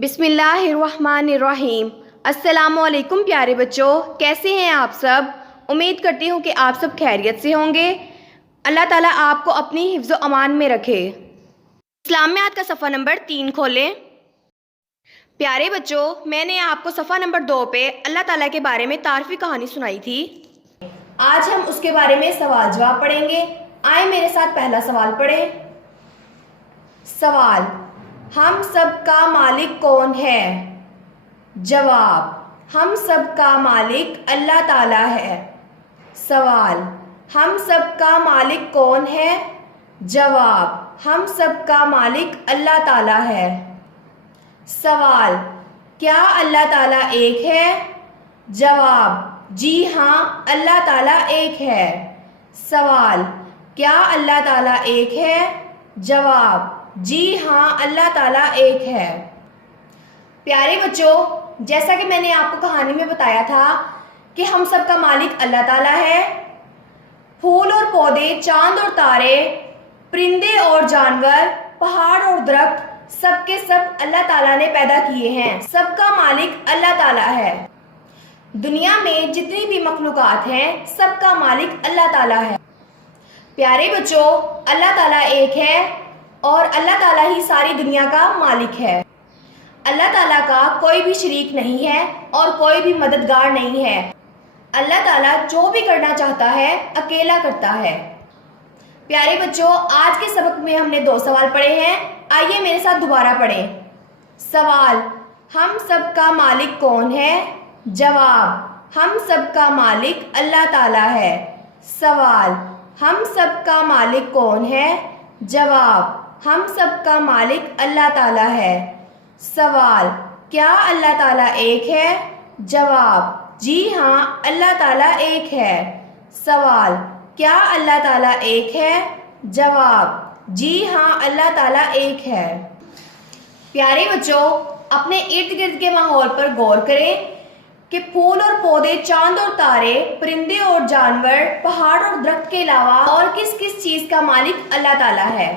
بسم اللہ الرحمن الرحیم۔ السلام علیکم پیارے بچوں، کیسے ہیں آپ سب؟ امید کرتی ہوں کہ آپ سب خیریت سے ہوں گے۔ اللہ تعالیٰ آپ کو اپنی حفظ و امان میں رکھے۔ اسلامیات کا صفحہ نمبر 3 کھولیں۔ پیارے بچوں، میں نے آپ کو صفحہ نمبر 2 پہ اللہ تعالیٰ کے بارے میں تعارفی کہانی سنائی تھی۔ آج ہم اس کے بارے میں سوال جواب پڑھیں گے۔ آئیں میرے ساتھ پہلا سوال پڑھیں۔ سوال: ہم سب کا مالک کون ہے؟ جواب: ہم سب کا مالک اللہ تعالیٰ ہے۔ سوال: ہم سب کا مالک کون ہے؟ جواب: ہم سب کا مالک اللہ تعالیٰ ہے۔ سوال: کیا اللہ تعالیٰ ایک ہے؟ جواب: جی ہاں، اللہ تعالیٰ ایک ہے۔ سوال: کیا اللہ تعالیٰ ایک ہے؟ جواب: جی ہاں، اللہ تعالیٰ ایک ہے۔ پیارے بچوں، جیسا کہ میں نے آپ کو کہانی میں بتایا تھا کہ ہم سب کا مالک اللہ تعالیٰ ہے۔ پھول اور پودے، چاند اور تارے، پرندے اور جانور، پہاڑ اور درخت، سب کے سب اللہ تعالیٰ نے پیدا کیے ہیں۔ سب کا مالک اللہ تعالیٰ ہے۔ دنیا میں جتنی بھی مخلوقات ہیں، سب کا مالک اللہ تعالیٰ ہے۔ پیارے بچوں، اللہ تعالیٰ ایک ہے اور اللہ تعالیٰ ہی ساری دنیا کا مالک ہے۔ اللہ تعالیٰ کا کوئی بھی شریک نہیں ہے اور کوئی بھی مددگار نہیں ہے۔ اللہ تعالیٰ جو بھی کرنا چاہتا ہے اکیلا کرتا ہے۔ پیارے بچوں، آج کے سبق میں ہم نے 2 سوال پڑھے ہیں۔ آئیے میرے ساتھ دوبارہ پڑھیں۔ سوال: ہم سب کا مالک کون ہے؟ جواب: ہم سب کا مالک اللہ تعالیٰ ہے۔ سوال: ہم سب کا مالک کون ہے؟ جواب: ہم سب کا مالک اللہ تعالیٰ ہے۔ سوال: کیا اللہ تعالیٰ ایک ہے؟ جواب: جی ہاں، اللہ تعالیٰ ایک ہے۔ سوال: کیا اللہ تعالیٰ ایک ہے؟ جواب: جی ہاں، اللہ تعالیٰ ایک ہے۔ پیارے بچوں، اپنے ارد گرد کے ماحول پر غور کریں کہ پھول اور پودے، چاند اور تارے، پرندے اور جانور، پہاڑ اور درخت کے علاوہ اور کس کس چیز کا مالک اللہ تعالیٰ ہے۔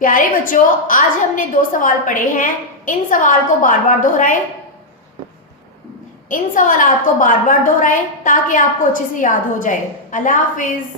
پیارے بچوں، آج ہم نے 2 سوال پڑھے ہیں۔ ان سوال کو بار بار دہرائیں۔ ان سوالات کو بار بار دہرائیں تاکہ آپ کو اچھے سے یاد ہو جائے۔ اللہ حافظ۔